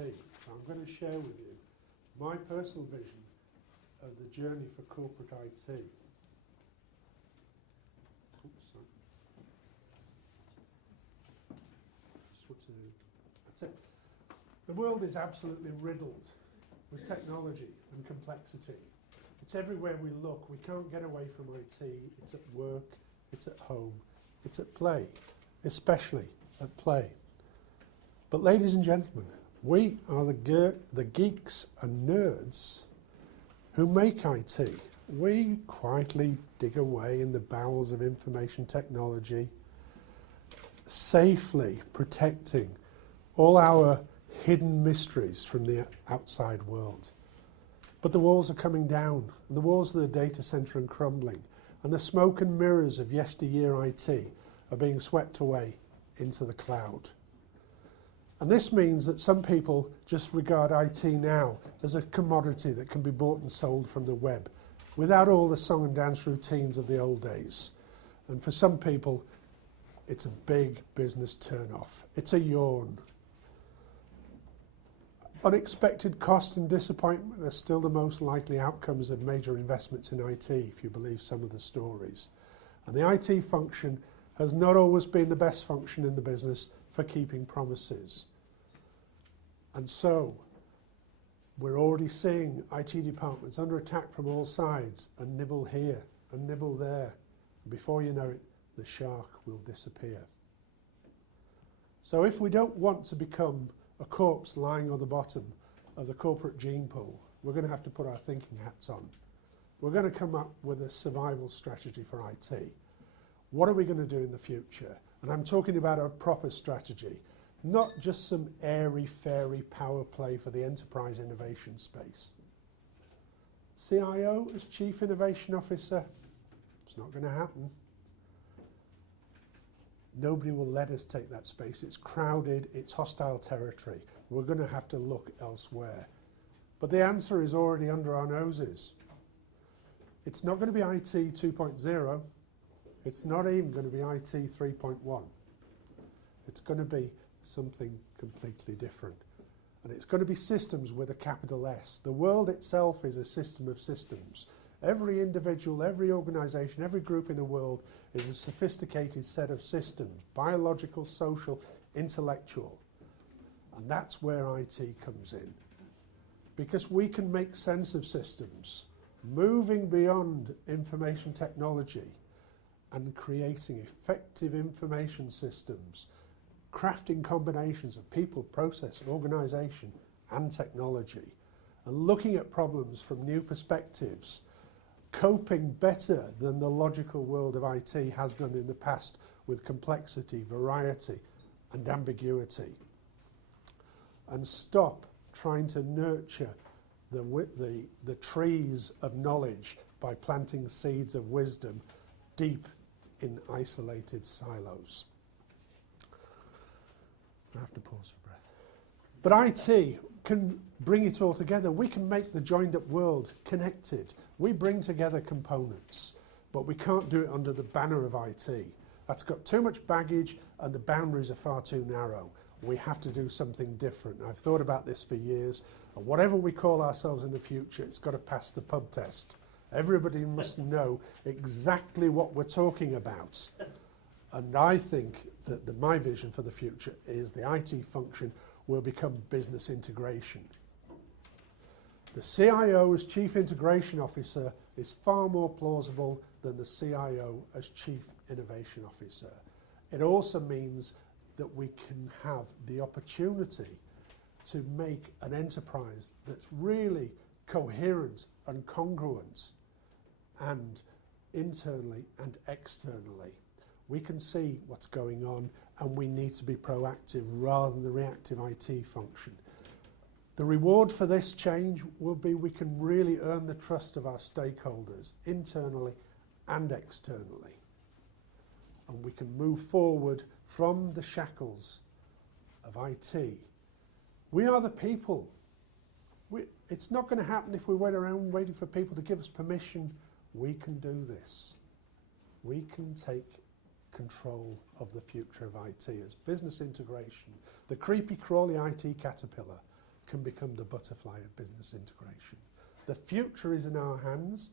So I'm going to share with you my personal vision of the journey for corporate IT. Oops, sorry. That's it. The world is absolutely riddled with technology and complexity. It's everywhere we look. We can't get away from IT. It's at work, it's at home, it's at play, especially at play. But ladies and gentlemen, we are the geeks and nerds who make IT. We quietly dig away in the bowels of information technology, safely protecting all our hidden mysteries from the outside world. But the walls are coming down, and the walls of the data center are crumbling, and the smoke and mirrors of yesteryear IT are being swept away into the cloud. And this means that some people just regard IT now as a commodity that can be bought and sold from the web, without all the song and dance routines of the old days. And for some people, it's a big business turn-off. It's a yawn. Unexpected cost and disappointment are still the most likely outcomes of major investments in IT, if you believe some of the stories. And the IT function has not always been the best function in the business for keeping promises. And so, we're already seeing IT departments under attack from all sides, and nibble here and nibble there. Before you know it, the shark will disappear. So if we don't want to become a corpse lying on the bottom of the corporate gene pool, we're going to have to put our thinking hats on. We're going to come up with a survival strategy for IT. What are we going to do in the future? And I'm talking about a proper strategy, not just some airy-fairy power play for the enterprise innovation space. CIO as Chief Innovation Officer, it's not going to happen. Nobody will let us take that space. It's crowded, it's hostile territory. We're going to have to look elsewhere. But the answer is already under our noses. It's not going to be IT 2.0. It's not even going to be IT 3.1. It's going to be something completely different. And it's going to be systems with a capital S. The world itself is a system of systems. Every individual, every organization, every group in the world is a sophisticated set of systems, biological, social, intellectual. And that's where IT comes in. Because we can make sense of systems, moving beyond information technology and creating effective information systems, crafting combinations of people, process, organization, and technology, and looking at problems from new perspectives, coping better than the logical world of IT has done in the past with complexity, variety, and ambiguity. And stop trying to nurture the trees of knowledge by planting seeds of wisdom deep in isolated silos. I have to pause for breath. But IT can bring it all together. We can make the joined-up world connected. We bring together components, but we can't do it under the banner of IT. That's got too much baggage, and the boundaries are far too narrow. We have to do something different. I've thought about this for years, and whatever we call ourselves in the future, it's got to pass the pub test. Everybody must know exactly what we're talking about. And I think that my vision for the future is the IT function will become business integration. The CIO as Chief Integration Officer is far more plausible than the CIO as Chief Innovation Officer. It also means that we can have the opportunity to make an enterprise that's really coherent and congruent, and internally and externally. We can see what's going on, and we need to be proactive rather than the reactive IT function. The reward for this change will be we can really earn the trust of our stakeholders, internally and externally. And we can move forward from the shackles of IT. We are the people. It's not going to happen if we wait around waiting for people to give us permission. We can do this. We can take control of the future of IT as business integration, the creepy crawly IT caterpillar, can become the butterfly of business integration. The future is in our hands.